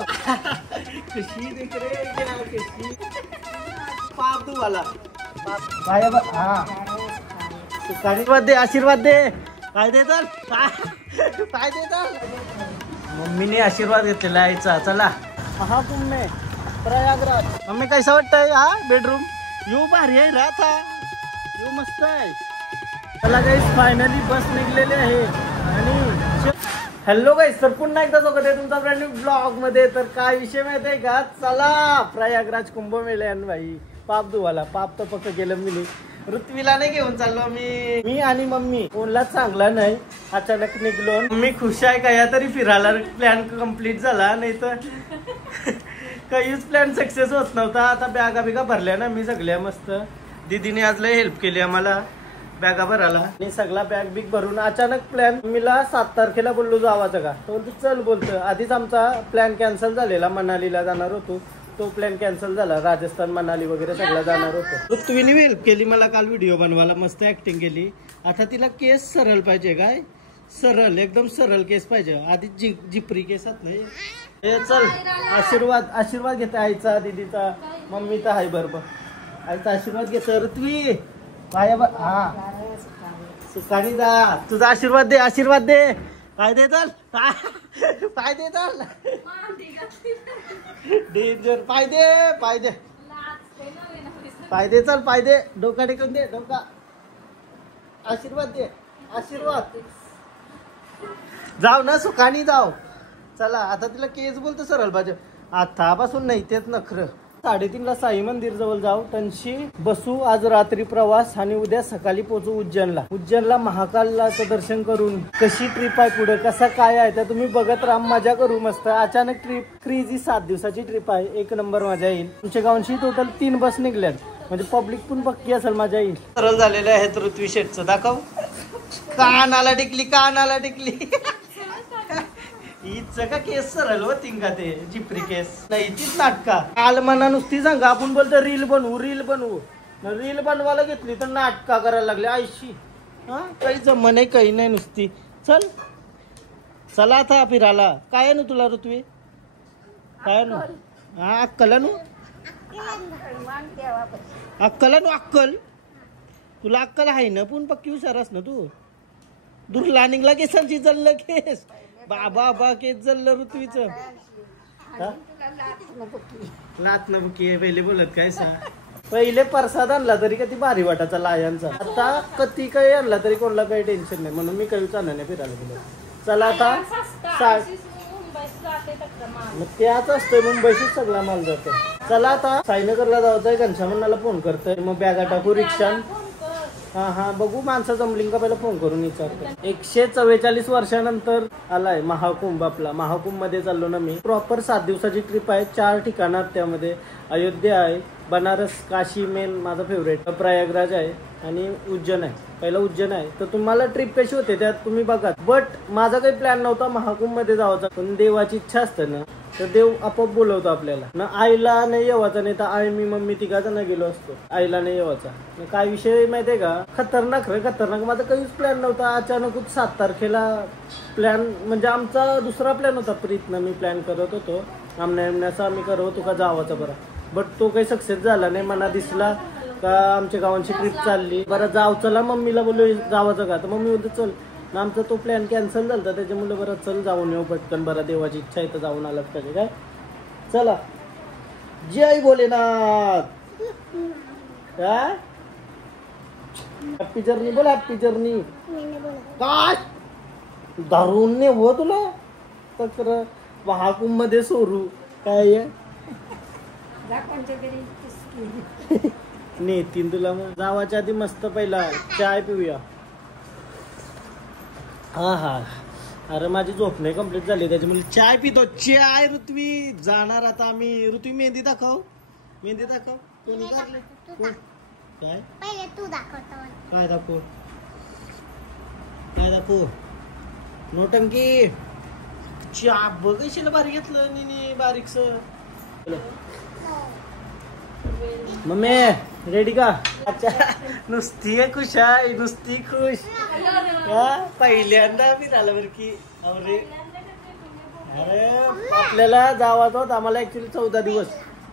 कशी देख रे कशी पाप तू वाला काय हा आशीर्वाद दे आशीर्वाद दे काय दे तर काय दे तर मम्मीने आशीर्वाद घेतलेला आईचा चला महाकुंभ प्रयागराज मम्मी कैसा वाटतंय हा बेडरूम यू भारी आहे राहत हा यू मस्त आहे चला गाईस फायनली बस निघलेली आहे आणि हॅलो गाईस तर पुन्हा एकदा स्वागत आहे तुमचा ब्रँड न्यू ब्लॉग मध्ये तर काय विषय माहिती आहे का चला प्रयागराज कुंभमेळ्यान भाई पाप धुवाला पाप तर पक्क केलं मी ऋत्वीला नाही घेऊन चाललो मी आणि मम्मी कोणला चांगला नाही अचानक निघलो मम्मी खुश आहे का या तरी फिरायला प्लॅन कम्प्लीट झाला नाही तर काहीच प्लॅन सक्सेस होत नव्हता आता बॅगा बिगा भरल्या ना मी सगळ्या मस्त दीदीने आज लय हेल्प केली आम्हाला बॅगा भरायला आणि सगळा बॅग बिग भरून अचानक प्लॅन मीला 7 तारखेला बोललो जावाचं का तो चल बोलतो आधीच आमचा प्लॅन कॅन्सल झालेला मनालीला जाणार होतो तो प्लॅन कॅन्सल झाला राजस्थान मनाली वगैरे सगळं जाणार होतो ऋत्वीने हेल्प केली मला काल व्हिडिओ बनवायला मस्त ऍक्टिंग केली आता तिला केस सरळ पाहिजे काय सरळ एकदम सरळ केस पाहिजे आधी जिपरी केसात नाही हे चल आशीर्वाद आशीर्वाद घेते आईचा दीदीचा मम्मीचा हाय बरोबर आईचा आशीर्वाद घेत ऋत्वी काय हा सुखानी जा तुझा आशीर्वाद दे काय दे चल पाय दे चल डेंजर पाय दे चल पाय दे डोका टेकून दे डोका आशीर्वाद दे आशीर्वाद जाऊ ना सुखानी जाऊ चला आता तिला केस बोलतो सरळ बाजू आतापासून नाही तेच नखर 3:30 ला साई मंदिर जवळ जाऊ तनशी बसू आज रात्री प्रवास आणि उद्या सकाळी पोहोचू उज्जैनला महाकालाचं दर्शन करून कशी ट्रिप आहे पुढे कसा काय आहे त्या तुम्ही बघत राहा मजा करू मस्त अचानक ट्रिप क्रेझी 7 दिवसाची ट्रिप आहे 1 नंबर मजा येईल तुमच्या गावांशी टोटल 3 बस निघल्यात म्हणजे पब्लिक पण पक्की असेल मजा येईल सरळ झालेले आहेत ऋत्वी शेटचं दाखव कानाला टिकली हीच का केस सरळ होती का ते जिपरी केस नाही तीच नाटका काल मना नुसती सांगा आपण बोलतो रील बनवू रील बनवायला घेतली तर नाटका करायला लागले आयशी हा काही जमन आहे काही नाही नुसती चला आता फिरायला काय ना तुला ऋत्वी काय ना हा अक्कल अक्कल तुला अक्कल आहे ना पण पक्की हुशारस ना तू दुर्लानिंगला केसांची जल्ल केस बाबा केस जल्ल ऋत्वीच लात नबुकी पहिले बोलत काय सा पहिले प्रसाद आणला तरी कधी भारी वाटायचा लायांचा आता कधी काही आणला तरी कोणाला काही टेन्शन नाही म्हणून मी काही चालणार फिरायला गेलो चला आता मग त्याच असतोय मुंबईशीच सगळा माल जातो चला आता साईनगरला जायचंय घनश्यामला फोन करतोय मग बॅगा टाकू रिक्षा हा बघू माणसं जमलिंग का पहिला फोन करून विचारतो 144 वर्षानंतर आलाय महाकुंभ आपला महाकुंभ मध्ये चाललो ना मी प्रॉपर 7 दिवसाची ट्रिप आहे 4 ठिकाणात त्यामध्ये अयोध्या आहे बनारस काशी मेन माझा फेवरेट प्रयागराज आहे आणि उज्जैन आहे पहिला उज्जैन आहे तर तुम्हाला ट्रिप कशी होते त्यात तुम्ही बघा बट माझा काही प्लॅन नव्हता महाकुंभ मध्ये जायचा पण देवाची इच्छा असते ना तर देव आपोआप बोलवतो आपल्याला ना आईला नाही येवायचा नाही तर आई मी मम्मी तिघाचा ना गेलो असतो आईला नाही येवायचा काय विषय माहितीये का खतरनाक माझा काहीच प्लॅन नव्हता अचानकच 7 तारखेला प्लॅन म्हणजे आमचा दुसरा प्लॅन होता प्रीतनं मी प्लॅन करत होतो आमण्याचा आम्ही करत होतो का जावाचा बरा बट तो काही सक्सेस झाला नाही मला दिसला का आमच्या गावांची ट्रिप चालली बरं जाव चला मम्मीला बोललो जावाचं का तर मम्मी बोलतो चल आमचा तो प्लॅन कॅन्सल झाला त्याच्यामुळे बरं चल जाऊन येऊ पटकन बरं देवाची इच्छा आहे तर जाऊन आलाच पाहिजे काय चला जय भोलेनाथ काय हॅपी जर्नी बोल हॅपी जर्नी काय दारून ने हो तुला तर महाकुंभ मध्ये सोरू काय नेतीन तुला मग जावाच्या आधी मस्त पहिला चाय पिऊया हा अरे माझी झोप नाही कंप्लीट झाली त्याच्यामुळे चाय पितो चाय ऋत्वी जाणार आता आम्ही ऋत्वी मेहंदी दाखव कोणी काढले काय काय दाखव नोटंकी चा बघशील बारीक घेतलं नी बारीकस मम्मी रेडी का अच्छा नुसती खुश आहे नुसती खुश पहिल्यांदा फिरायला बरं की अरे अरे आपल्याला जावाच होत, आम्हाला ऍक्च्युली 14 दिवस,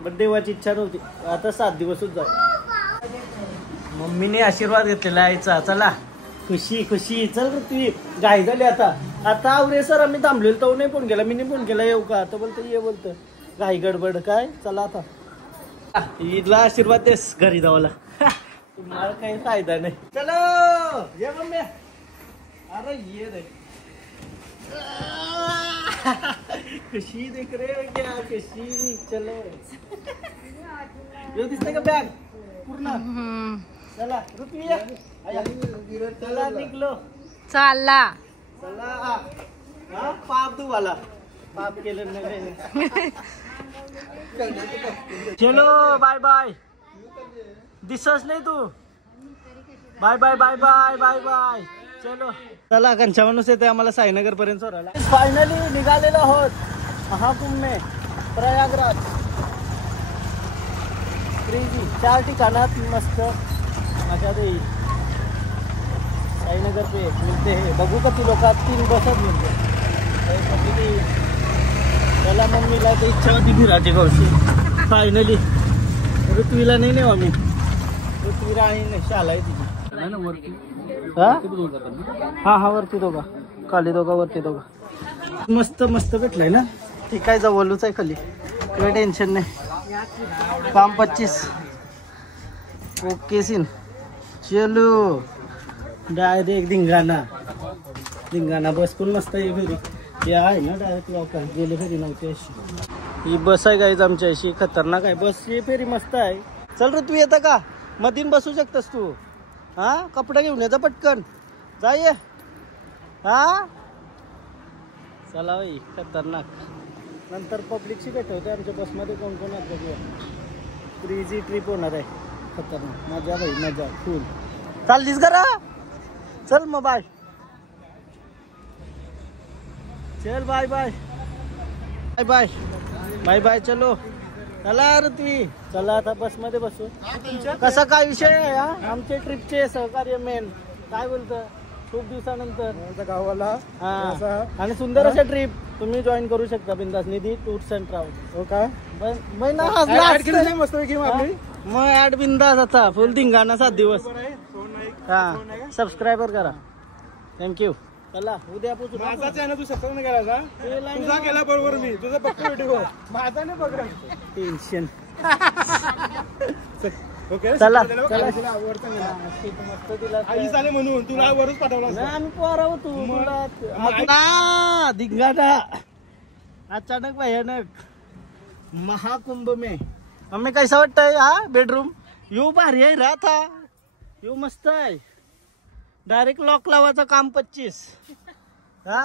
पण देवाची इच्छा नव्हती, आता 7 दिवसच जाऊ. मम्मीने आशीर्वाद घेतलेला आईचा. चला खुशी खुशी. चल ऋत्वी, गाय झाली आता. आता आवरे सर आम्ही थांबलेलो तो नाही फोन केला, मी नाही फोन केला. येऊ का आता बोलतो ये, बोलतो घाई गडबड काय. चला आता ईदला आशीर्वाद देस घरी जावाला. तुम्हाला काही फायदा नाही. चलो ये मम्मी. अरे ये रे खुशी देख रहे हो क्या, खुशी. चलो यो दिसते का बॅग पूर्ण. चला ऋत्वी या. चला निघलो. चालला चला हा पाप धुवाला, पाप केलं नाही. चलो बाय बाय. दिसच नाही तू. Bye bye bye bye bye bye. चलो चला कंचा माणूस येते आम्हाला साईनगर पर्यंत सोडायला. फायनली निघालेलो आहोत महाकुंभ में प्रयागराज. 4 ठिकाणात मस्त मजा देईल. साईनगर पे मिलते हैं. बघू का ती लोक 3 बसत मिळते. त्याला मम्मीला ते इच्छा होती फिरायची गावची. फायनली ऋत्वीला नाही नेऊ आम्ही. ऋत्वीला आणि शाला आहे तिची. हा हा वरती दोघा, खाली दोघा वरती दोघा. मस्त मस्त भेटलाय ना. ठीक आहे जवळच आहे खाली, काही टेन्शन नाही. काम 25 ओके सीन. चलो डायरेक्ट धिंगाणा. धिंगाणा बस पण मस्त आहे. फेरी हे आहे ना डायरेक्ट लोक गेले फेरी नव्हती अशी. ही बस आहे गाईज आमच्या अशी खतरनाक आहे बस. ही फेरी मस्त आहे. चल रे तू येतं का मधीन बसू शकतस तू. हा कपडा घेऊन याचा पटकन जाय. हा चला बाई खतरनाक. नंतर पब्लिकशी भेटवते आमच्या बसमध्ये कोण कोण आहे बघूया. क्रेझी ट्रिप होणार आहे खतरनाक. मजा भाई मजा फुल. चाललीस करा. चल मग बाय. चल bye bye bye bye bye bye. चलो चला ऋत्वी. चला आता बसमध्ये बसू. कसा काय विषय आहे हा आमच्या ट्रिपचे सहकार्य मेन काय बोलतं खूप दिवसानंतर गावाला. हा आणि सुंदर अशा ट्रिप तुम्ही जॉईन करू शकता. बिंदास निधी टूर्स अँड ट्रॅव्हल्स. हो का मग ऍड बिंदास आता फुल धिंगाणा 7 दिवस. हा सबस्क्रायबर करा. थँक्यू. चला उद्या माझा चॅनल तू सबस्क्राइब नाही केला का. तुझा केला बरोबर मी तुझा फक्त व्हिडिओ माझा नाही बघ. टेन्शन. ओके चला चला मस्त दिला आई चाले म्हणून तुला वरच पाठवला. आम्ही पोराव तू धिंगाणा अचानक भयानक महाकुंभ में. हमें कैसा वाटत है हा बेडरूम. यू भारी आहे राहत हा. यू मस्त आहे. डायरेक्ट लॉक लावायचं काम 25. हा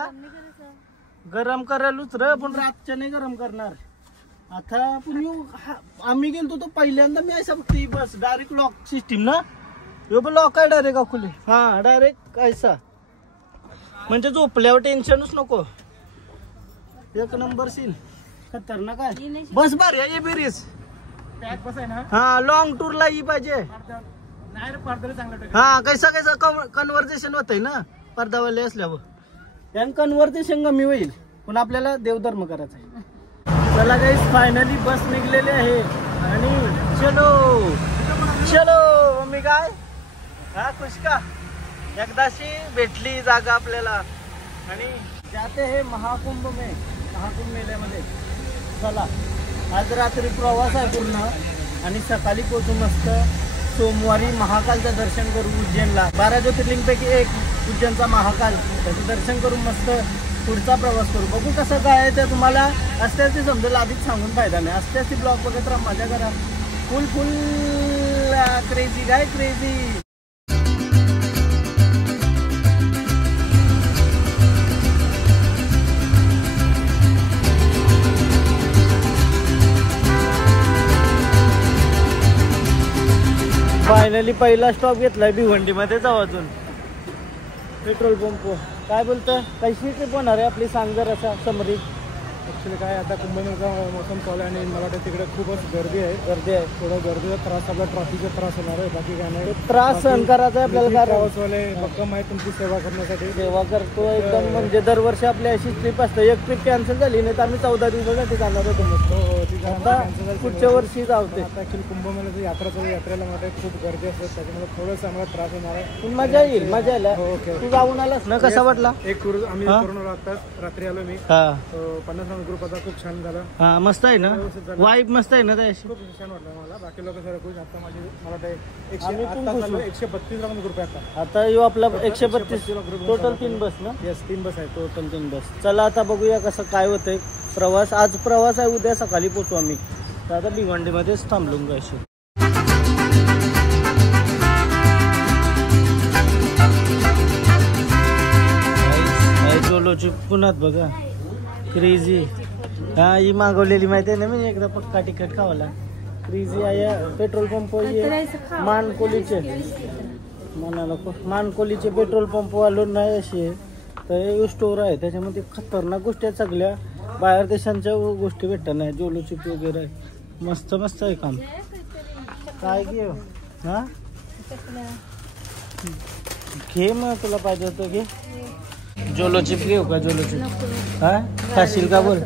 गरम करायलाच र पण रातच्या नाही गरम करणार. आता आपण आम्ही गेलो तो पहिल्यांदा मी ऐसा फक्त बस डायरेक्ट लॉक सिस्टीम ना. यो पण लॉक आहे डायरेक्ट अकोले. हा डायरेक्ट ऐसा म्हणजे झोपल्यावर टेन्शनच नको. एक नंबर सीन खतरनाक आहे. बस भारी आहे बेरीज. बस आहे ना. हा लॉंग टूर ला ही पाहिजे. हा कैसा कैसा कन्व्हर्सेशन होत आहे ना पडदावाले असल्यावर. त्यान कन्व्हर्सेशन कमी होईल पण आपल्याला देवधर्म करायचा आहे. चला गाईस फायनली बस निघलेली आहे आणि चलो चलो. मम्मी काय हा खुश का. एकदाशी भेटली जागा आपल्याला आणि जाते हे महाकुंभ मेल्यामध्ये. चला आज रात्री प्रवास आहे पूर्ण आणि सकाळी पोहोचू मस्त. सोमवारी महाकालचं दर्शन करू उज्जैनला. 12 ज्योतिर्लिंगपैकी एक उज्जैनचा महाकाल. त्याचं दर्शन करून मस्त पुढचा प्रवास करू. बघू कसं काय आहे ते तुम्हाला असते असते समजेल. आधीच सांगून फायदा नाही. असते असते ब्लॉग बघत राहा मजा करा. फुल फुल क्रेझी काय क्रेझी. फायनली पहिला स्टॉप घेतलाय भिवंडीमध्ये जाऊ. अजून पेट्रोल पंप काय बोलतं. कशी ट्रिप होणार आहे आपली सांग जर असा समरी. ऍक्च्युली काय आता कुंभमेळ्याचा मोसम चालू आहे आणि मला वाटतं तिकडे खूपच गर्दी आहे. थोडा गर्दीचा त्रास, आपला ट्रॉफीचा त्रास होणार आहे, बाकी काय नाही. त्रास सहन करायचा आहे आपल्याला. ट्रॅव्हल्सवाले भक्कम आहे तुमची सेवा करण्यासाठी. सेवा करतो एकदम. म्हणजे दरवर्षी आपली अशी ट्रिप असते. एक ट्रिप कॅन्सल झाली नाही तर आम्ही 14 दिवसासाठी जाणार होतो. आता पुढच्या वर्षी जावते. आता ऍक्च्युली कुंभमेळ्याची यात्रेला मला खूप गर्दी असते, त्याच्यामुळे थोडंसं आम्हाला त्रास होणार आहे. मजा येईल, मजा येईल. तू जाऊन आलास ना, कसा वाटला? एक टूर आम्ही करून आलो आता, रात्री आलो मी. 50 ग्रुप होता, खूप छान झाला. हा, मस्त आहे ना, वाईब मस्त आहे ना त्याशी. खूप छान वाटलं मला. बाकी लोक सर खुश. आता माझी मला ते 132 ग्रुप आहे आता येऊ आपला 132 टोटल 3 बस ना. येस, 3 बस आहे टोटल 3 बस. चला आता बघूया कसं काय होतंय प्रवास. आज प्रवास आहे, उद्या सकाळी पोचू आम्ही. तर आता भिवंडीमध्येच थांबलो गायशी. जोलोची पुण्यात बघा क्रेझी. हा, ही मागवलेली माहिती आहे ना मी एकदा, पक्का तिकट खावाला. क्रेझी आहे. पेट्रोल पंप मानकोलीचे म्हणाला, मानकोलीचे पेट्रोल पंप वाढून नाही अशी आहे. तर स्टोर आहे, त्याच्यामध्ये खतरनाक गोष्टी आहेत सगळ्या. बाहेर देशांच्या गोष्टी भेटतात नाही. जोलो चिप वगैरे आहे. मस्त मस्त आहे काम. काय घेऊ? हा, घे मग, तुला पाहिजे होतं घे. जोलो चिप घेऊ का? जोलो चिप हा खाशील का? बोल.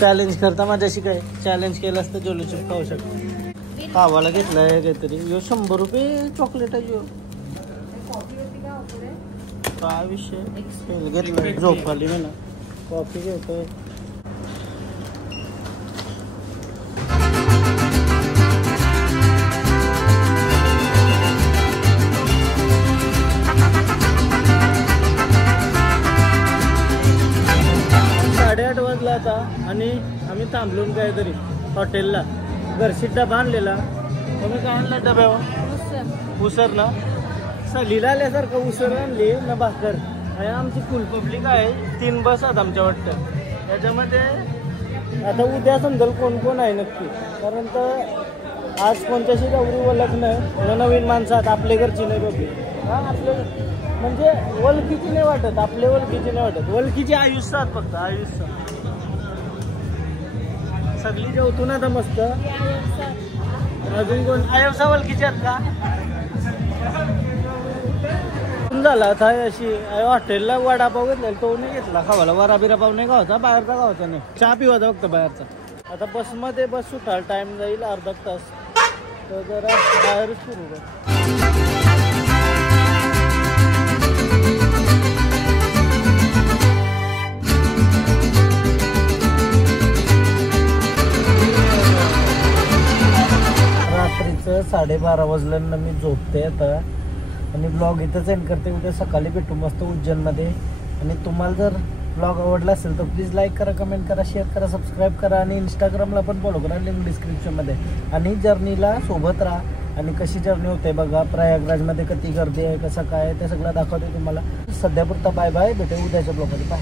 चॅलेंज करता माझ्याशी काय? चॅलेंज केलं असतं जोलो चिप खाऊ शकतो. खावाला घेतलाय काहीतरी. यो 100 रुपये चॉकलेट आहे. यो काय विषय घेतलाय? झोप आली मी ना. कॉफी घेतोय. आता आणि आम्ही थांबलो काहीतरी हॉटेलला. घरशी डबा आणलेला. तुम्ही काय आणला डब्यावर? उसर ना, सलीला आल्यासारखं उसर आणली ना, भाकर. आणि आमची फुल पब्लिक आहे. 3 बस आहेत आमच्या वाटतं. त्याच्यामध्ये आता उद्या समजेल कोण कोण आहे नक्की. कारण तर आज कोणत्याशी गौरी ओळख नाही. नवीन माणसात आपले घरची नाही बघी. हा, आपले म्हणजे ओळखीची नाही वाटत. आपले ओळखीची नाही वाटत. ओळखीची आयुष्यात फक्त आयुष्यात सगळी जेवतो ना आता मस्त. अजून कोण आयवसा ओळखीचे आहेत का? झाला आता अशी हॉटेलला वडापाव घेतला, तो नाही घेतला खावाला. वरा बिरापाव नाही गावाचा, बाहेरचा गावाचा नाही. चहा पिवायचा फक्त बाहेरचा. आता बसमध्ये बस सुटाल, टाइम जाईल अर्धा तास. तर जरा बाहेरच फिरू बघ. रात्रीचं 12:30 वाजल्यानं मी झोपते आता. आणि ब्लॉग इथंच एंड करते. उद्या सकाळी भेटू मस्त उज्जैनमध्ये. आणि तुम्हाला जर ब्लॉग आवडला असेल तर प्लीज लाईक करा, कमेंट करा, शेअर करा, सबस्क्राईब करा. आणि इंस्टाग्रामला पण फॉलो करा, लिंक डिस्क्रिप्शनमध्ये. आणि जर्नीला सोबत राहा. आणि कशी जर्नी होते बघा. प्रयागराजमध्ये किती गर्दी आहे, कसं काय ते सगळं दाखवते तुम्हाला. सध्यापुरता बाय बाय. भेटू उद्याच्या ब्लॉगमध्ये. बाय.